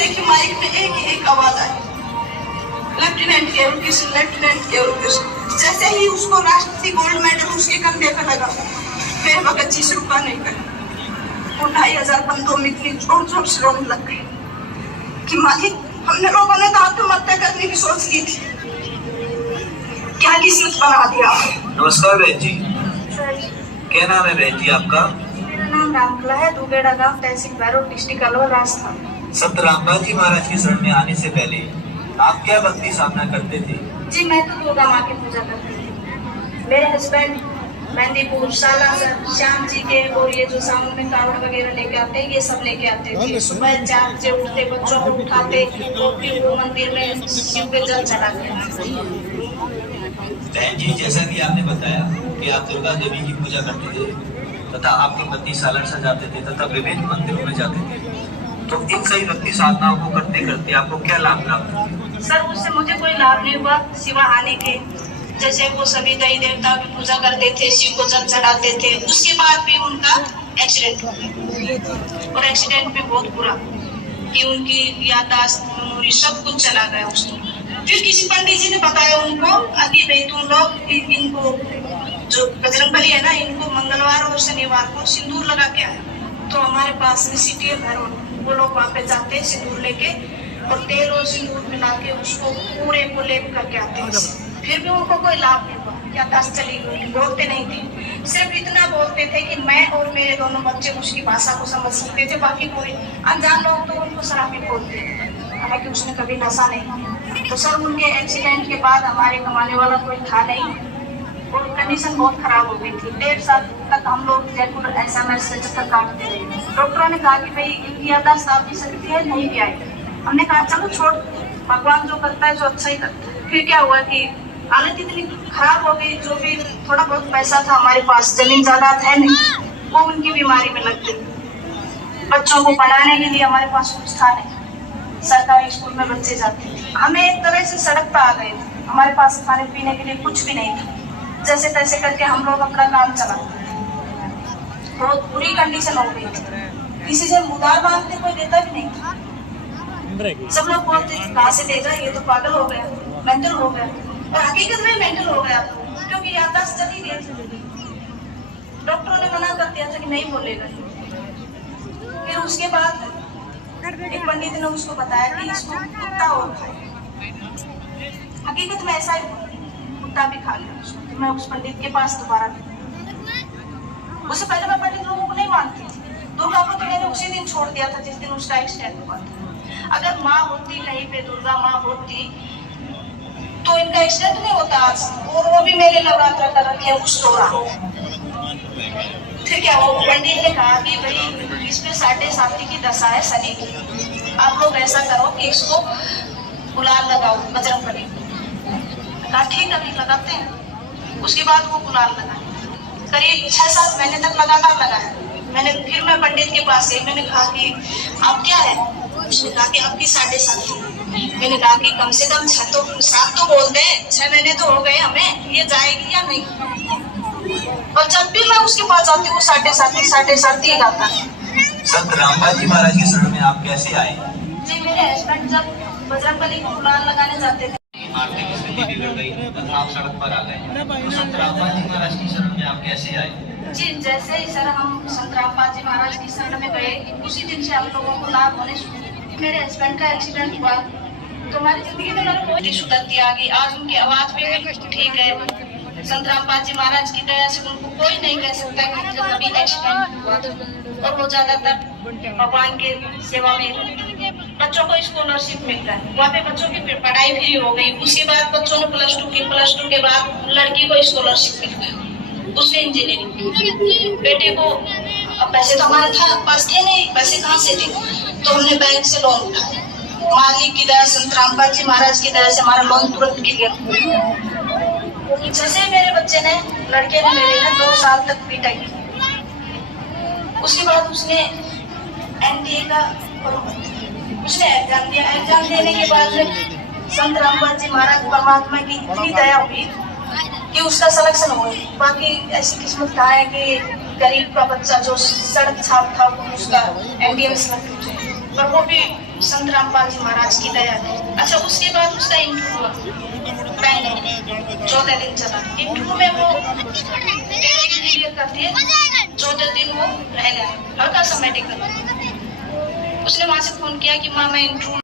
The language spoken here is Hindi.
देखिए माइक में एक आवाज आई, लेफ्टिनेंट केवल कृष्ण, लेफ्टिनेंट केवल कृष्ण। जैसे ही उसको राष्ट्रपति गोल्ड मेडल उसके कंधे पर लगा, मेरे भगत जी से रुका नहीं गए। वो 2500 बंदों में इतनी जोर जोर से रोने लग गए कि मालिक, हमने लोगों ने तो आत्महत्या करने की सोच की थी, क्या किस्मत बना दिया। नमस्कार बहन जी, क्या नाम है बहन जी आपका? मेरा नाम रामकला है, दुगेड़ा गांव, तहसील भैरव, डिस्ट्रिक्ट अलवर, राजस्थान। संत रामपाल जी महाराज की शरण में आने से पहले आप क्या भक्ति साधना करते थे? जी मैं तो दुर्गा माँ की पूजा करती थी। मेरे हस्बैंड मेहंदीपुर, सालासर, श्याम जी के और ये जो सावन में कावड़ वगैरह लेके आते हैं, ये सब लेके आते थे। सुबह 4 बजे उठते, बच्चों को उठाते और फिर वो मंदिर में शिव पे जल चढ़ाते। बहन जी, जैसा कि आपने बताया कि आप दुर्गा देवी की पूजा करते थे तथा आपके पति सालासर जाते थे तथा विभिन्न मंदिरों में जाते थे, तो इन सही भक्ति साधनाओं को करते करते आपको क्या लाभ प्राप्त हुआ? सर उससे मुझे कोई लाभ नहीं हुआ सिवा आने के। जैसे वो सभी देवी देवता की पूजा करते थे, शिव को जल चढ़ाते थे, उसके बाद भी उनका एक्सीडेंट हुआ और एक्सीडेंट भी बहुत बुरा कि उनकी याददाश्त, मेमोरी सब कुछ चला गया उसको। फिर किसी पंडित जी ने बताया उनको कि भाई तुम लोग इनको जो बजरंगबली है ना, इनको मंगलवार और शनिवार को सिंदूर लगा के आए। तो हमारे पास में सिटी है भैरव, वो लोग वहाँ पे जाते हैं सिंदूर लेके और तेल और सिंदूर मिला के उसको पूरे को लेप करके आते हैं। फिर भी उनको कोई लाभ नहीं हुआ, याददाश्त चली गई, बोलते नहीं थे। सिर्फ इतना बोलते थे कि मैं और मेरे दोनों बच्चे उसकी भाषा को समझ सकते थे, बाकी कोई अनजान लोग तो उनको शराबी बोलते थे, हालांकि उसने कभी नशा नहीं किया। तो सर उनके एक्सीडेंट के बाद हमारे कमाने वाला कोई था नहीं और कंडीशन बहुत खराब हो गई थी। 1.5 साल तक हम लोग जयपुर SMS से चक्कर काटते रहे। डॉक्टरों ने कहा कि भाई इनकी याददाश्त आपकी सकती है, नहीं भी आएगी। हमने कहा चलो छोड़, भगवान जो करता है जो अच्छा ही करता है। फिर क्या हुआ कि हालत इतनी खराब हो गई, जो भी थोड़ा बहुत पैसा था हमारे पास, जमीन जायदाद है नहीं, वो उनकी बीमारी में लग गई। बच्चों को पढ़ाने के लिए हमारे पास कुछ था नहीं, सरकारी स्कूल में बच्चे जाते थे। हमें एक तरह से सड़क पर आ गए थे, हमारे पास खाने पीने के लिए कुछ भी नहीं था। जैसे तैसे करके हम लोग अपना काम चलाते। बहुत बुरी कंडीशन हो गई थी, किसी से उधार मांगते कोई देता भी नहीं था। सब लोग बोलते कहाँ से देगा, ये तो पागल हो गया, मेंटल हो गया। और हकीकत में मेंटल हो गया क्योंकि याददाश्त चली गई थी। डॉक्टरों ने मना कर दिया था कि नहीं बोलेगा। फिर उसके बाद एक पंडित ने उसको बताया कि इसको कुत्ता और खाए। हकीकत में ऐसा ही कुत्ता भी खा लिया उसको। तो मैं उस पंडित के पास दोबारा गई। उससे पहले मैं पंडित लोगों को नहीं मानती थी। दुर्गा को तो मैंने उसी दिन छोड़ दिया था जिस दिन उसका एक्सीडेंट हुआ था। अगर माँ होती कहीं पे, दुर्गा माँ होती तो इनका एक्सीडेंट नहीं होता आज, और वो भी मेरे नवरात्र कर रखे उस दौरान। फिर क्या वो पंडित ने कहा कि भाई इसमें 7.5 की दशा है शनि की, आप लोग ऐसा करो कि इसको गुलाल लगाओ बजरंगबली। कहा ठीक है, लगाते हैं। उसके बाद वो गुलाल लगा, करीब 6-7 महीने तक लगातार लगाया। फिर मैं पंडित के पास गई, मैंने कहा कि आप क्या है? उसने कहा कि आपकी 7.5। मैंने कहा कि कम से कम 7 तो बोलते हैं, 6 महीने तो हो गए हमें, ये जाएगी या नहीं? और जब भी मैं उसके पास जाती हूँ 7.5 ही आता है। संत रामपाल जी महाराज की शरण में आप कैसे आए? जी मेरे हस्बैंड जब बजरंगबली को गुलाल लगाने जाते थे, आर्थिक स्थिति बिगड़ गई तथा आप सड़क पर आ गए, तो संत रामपाल जी महाराज की शरण में आप कैसे आए? जी जैसे ही सर हम संत रामपाल जी महाराज की शरण में गए, उसी दिन से हम लोगों को लाभ होने शुरू। मेरे हस्बैंड का एक्सीडेंट हुआ तो हमारी जिंदगी में कोई शुद्धि आ गई। आज उनकी आवाज भी बिल्कुल ठीक है। संत रामपाल जी महाराज की दया से उनको कोई नहीं कह सकता कि जब कभी एक्सीडेंट हुआ था। और वो ज्यादातर भगवान के सेवा में, बच्चों को स्कॉलरशिप मिलता है, वहाँ पे बच्चों की पढ़ाई फ्री हो गई। उसके बाद बच्चों ने +2 के बाद लड़की को स्कॉलरशिप मिलता है, उसने इंजीनियरिंग की। बेटे को अब पैसे तो हमारे पास थे नहीं, पैसे कहाँ से थे, तो हमने बैंक से लोन उठाया। मालिक की दया, संत रामपाल जी महाराज की दया से हमारा लोन तुरंत क्लियर हुआ। जैसे मेरे बच्चे ने, लड़के ने मेरे ने 2 साल तक बीटेक की। उसके बाद उसने NDA का उसने एग्जाम दिया। एग्जाम देने के बाद संत रामपाल जी महाराज परमात्मा की इतनी दया हुई कि उसका सिलेक्शन हो गया। बाकी ऐसी किस्मत कहा है कि गरीब का बच्चा जो सड़क छाप था उसका NDA में सिलेक्ट हो जाए। पर वो भी संत रामपाल जी महाराज की दया है। अच्छा, उसके बाद उसका इंटरव्यू हुआ, पहले 14 दिन चला। इंटरव्यू में वो क्लियर करती है, 14 दिन वो रह गया, हल्का सा मेडिकल। उसने वहां से फोन किया कि माँ मैं इंटरव्यू